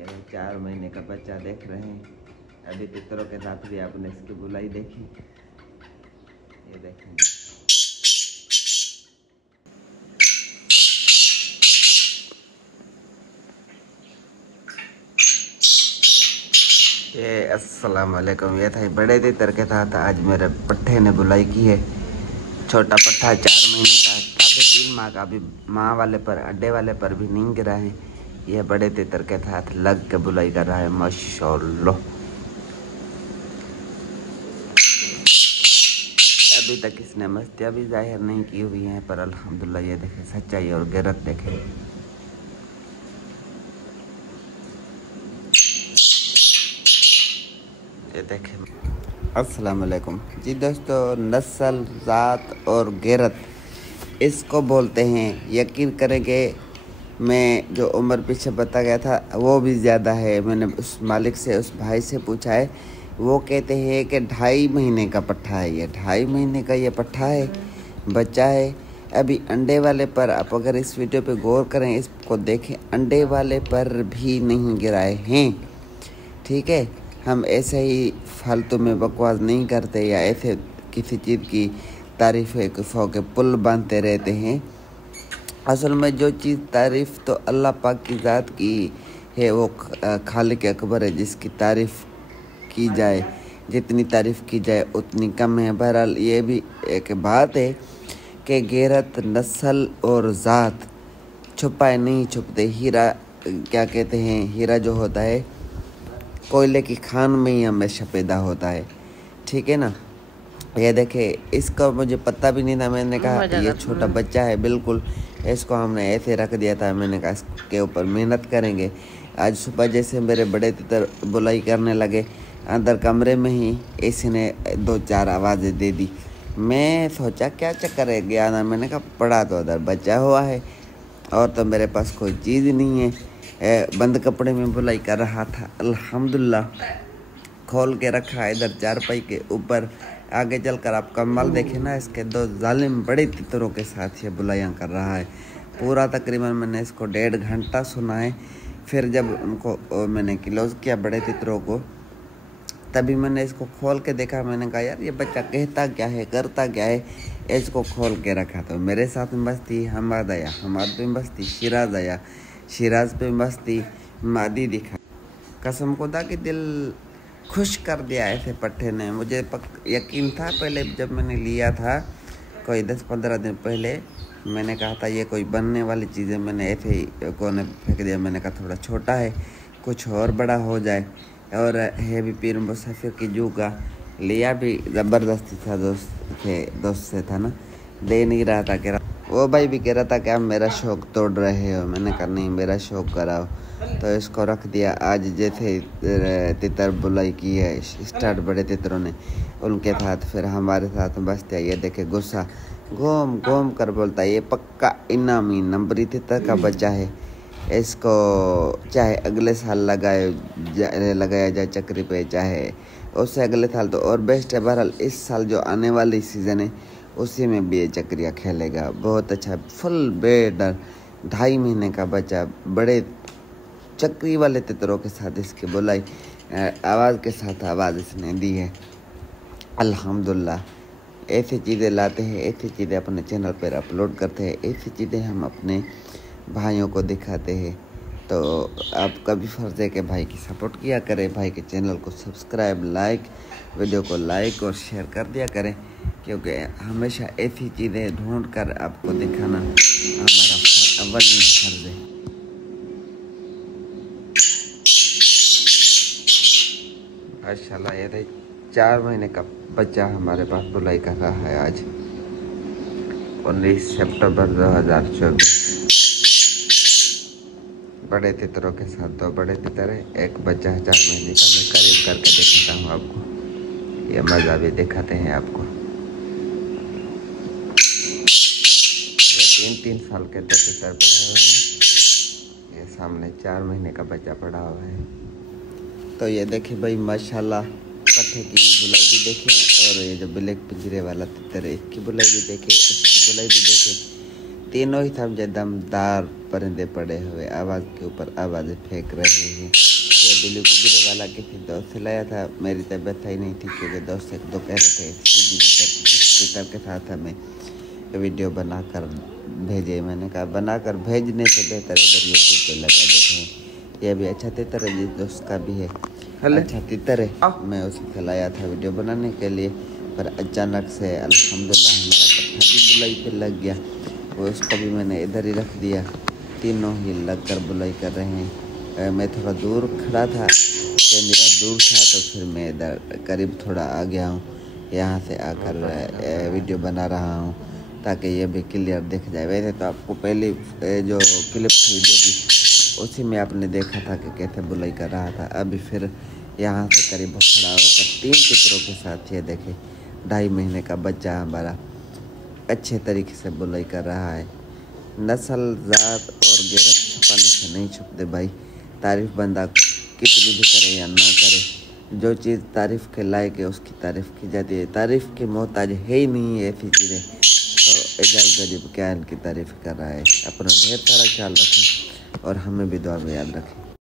ये 4 महीने का बच्चा देख रहे हैं। अभी तितरों के साथ भी आपने इसकी बुलाई देखी। ये देखें, ये अस्सलाम वालेकुम। ये था बड़े तितर के साथ आज मेरे पट्ठे ने बुलाई की है। छोटा पट्ठा 4 महीने का, 3.5 माह का, अभी माँ वाले पर, अड्डे वाले पर भी नहीं गिरा है। ये बड़े तितर के साथ लग के बुलाई कर रहा है माशाअल्लाह। अभी तक इसने मस्तियाँ भी जाहिर नहीं की हुई हैं, पर अल्हम्दुलिल्लाह ये देखें सच्चाई और गैरत देखें। ये देखें। अस्सलाम वालेकुम जी दोस्तों, नस्ल, ज़ात और गैरत इसको बोलते हैं। यकीन करेंगे, मैं जो उम्र पीछे बता गया था वो भी ज़्यादा है। मैंने उस मालिक से, उस भाई से पूछा है, वो कहते हैं कि 2.5 महीने का पट्ठा है। ये 2.5 महीने का ये पट्ठा है, बच्चा है। अभी अंडे वाले पर आप अगर इस वीडियो पे गौर करें, इसको देखें, अंडे वाले पर भी नहीं गिराए हैं। ठीक है, हम ऐसे ही फालतू में बकवास नहीं करते या ऐसे किसी चीज़ की तारीफ़ के पुल बांधते रहते हैं। असल में जो चीज़ तारीफ़ तो अल्लाह पाक की ज़ात की है, वो खालिक अकबर है, जिसकी तारीफ़ की जाए, जितनी तारीफ़ की जाए उतनी कम है। बहरहाल ये भी एक बात है कि गैरत, नस्ल और ज़ात छुपाए नहीं छुपते। हीरा क्या कहते हैं, हीरा जो होता है कोयले की खान में ही हमेशा पैदा होता है। ठीक है ना। ये देखे, इसका मुझे पता भी नहीं था। मैंने कहा ये छोटा बच्चा है, बिल्कुल इसको हमने ऐसे रख दिया था। मैंने कहा इसके ऊपर मेहनत करेंगे। आज सुबह जैसे मेरे बड़े तितर बुलाई करने लगे, अंदर कमरे में ही इसने 2-4 आवाज़ें दे दी। मैं सोचा क्या चक्कर है, गया ना, मैंने कहा पड़ा तो उधर बच्चा हुआ है और तो मेरे पास कोई चीज़ नहीं है। बंद कपड़े में बुलाई कर रहा था, अल्हम्दुलिल्लाह खोल के रखा है इधर चारपाई के ऊपर। आगे चलकर आप कमाल देखें ना, इसके 2 जालिम बड़े तितरों के साथ ये बुलाइयाँ कर रहा है। पूरा तकरीबन मैंने इसको 1.5 घंटा सुना है। फिर जब उनको मैंने क्लोज किया बड़े तितरों को, तभी मैंने इसको खोल के देखा। मैंने कहा यार ये बच्चा कहता क्या है, करता क्या है। इसको खोल के रखा तो मेरे साथ में बस्ती हमाद आया, हमाद पे बस्ती शिराज आया, शिराज पे बस्ती मादी दिखा। कसम खुदा की दिल खुश कर दिया ऐसे पट्ठे ने। मुझे यकीन था पहले जब मैंने लिया था, कोई 10-15 दिन पहले, मैंने कहा था ये कोई बनने वाली चीज़ें, मैंने ऐसे ही कोने फेंक दिया। मैंने कहा थोड़ा छोटा है, कुछ और बड़ा हो जाए। और है भी पीर मुसाफिर की जू का, लिया भी ज़बरदस्ती था, दोस्त से था ना, दे नहीं रहा था। कह रहा, वो भाई भी कह रहा था कि आप मेरा शौक़ तोड़ रहे हो। मैंने कहा नहीं, मेरा शौक़ कराओ। तो इसको रख दिया। आज जैसे तितर बुलाई की है स्टार्ट बड़े तितरों ने, उनके साथ फिर हमारे साथ बसते। ये देखे गुस्सा घूम घूम कर बोलता है, ये पक्का इनामी नंबरी तितर का बच्चा है। इसको चाहे अगले साल लगाया जाए चक्री पे, चाहे उससे अगले साल तो और बेस्ट है। बहरहाल इस साल जो आने वाली सीज़न है उसी में भी ये चक्रियाँ खेलेगा। बहुत अच्छा, फुल बेडर 2.5 महीने का बच्चा, बड़े चक्री वाले तितरों के साथ इसकी बुलाई, आवाज़ के साथ आवाज़ इसने दी है। अल्हम्दुलिल्लाह ऐसी चीज़ें लाते हैं, ऐसी चीज़ें अपने चैनल पर अपलोड करते हैं, ऐसी चीज़ें हम अपने भाइयों को दिखाते हैं। तो आपका भी फ़र्ज़ है कि भाई की सपोर्ट किया करें, भाई के चैनल को सब्सक्राइब, लाइक, वीडियो को लाइक और शेयर कर दिया करें, क्योंकि हमेशा ऐसी चीज़ें ढूंढ कर आपको दिखाना हमारा अव्वल फ़र्ज़ है। माशाल्लाह ये थे 4 महीने का बच्चा हमारे पास बुलाई कर रहा है आज 19 सितंबर 2024। बड़े तितरों के साथ 2 बड़े तितर है, एक बच्चा है 4 महीने का। मैं करीब करके दिखाता हूँ आपको, ये मज़ा भी दिखाते हैं आपको। ये 3 साल के 2 तितर पड़े हुए हैं, ये सामने 4 महीने का बच्चा पड़ा हुआ है। तो ये देखें भाई माशाल्लाह, पट्ठे की बुलाई भी देखें और ये जो ब्लैक पिंजरे वाला तितर है इसकी बुलाई भी देखें, इसकी बुलाई भी देखें। तीनों ही समझे दमदार परिंदे पड़े हुए आवाज़ के ऊपर आवाज़ें फेंक रहे हैं। ये बिल्ली को गिरे वाला किसी दोस्त से लाया था। मेरी तबीयत सही नहीं थी क्योंकि दोस्त एक दो कह रहे थे स्पीकर के साथ हमें वीडियो बनाकर भेजे। मैंने कहा बनाकर भेजने से बेहतर इधर यूट्यूब पे लगा देते हैं। ये भी अच्छा तितर है, जिस दोस्त का भी है अच्छा तितर है। मैं उसी से लाया था वीडियो बनाने के लिए, पर अचानक से अल्हम्दुलिल्लाह हमारा पत्थर भी बुलाई पे लग गया। वो उसको भी मैंने इधर ही रख दिया। तीनों ही लग कर बुलाई कर रहे हैं। मैं थोड़ा दूर खड़ा था, कैमरा दूर था, तो फिर मैं इधर करीब थोड़ा आ गया हूँ। यहाँ से आकर वीडियो बना रहा हूँ ताकि ये भी क्लियर दिख जाए। वैसे तो आपको पहले जो क्लिप वीडियो थी उसी में आपने देखा था कि कैसे बुलाई कर रहा था। अभी फिर यहाँ से करीब खड़ा होकर 3 तितरों के साथ ये देखे 2.5 महीने का बच्चा हमारा अच्छे तरीके से बुलाई कर रहा है। नस्ल, ज़ात और गिरत छुपाने से नहीं छुपते भाई। तारीफ़ बंदा कितनी भी करे या ना करे, जो चीज़ तारीफ़ के लायक है उसकी तारीफ़ की जाती है। तारीफ़ की मोहताज है ही नहीं ऐसी चीज़ें, तो एजाज गरीब क्या इनकी तारीफ़ कर रहा है। अपना ढेर सारा ख्याल रखें और हमें भी दुआ में याद रखें।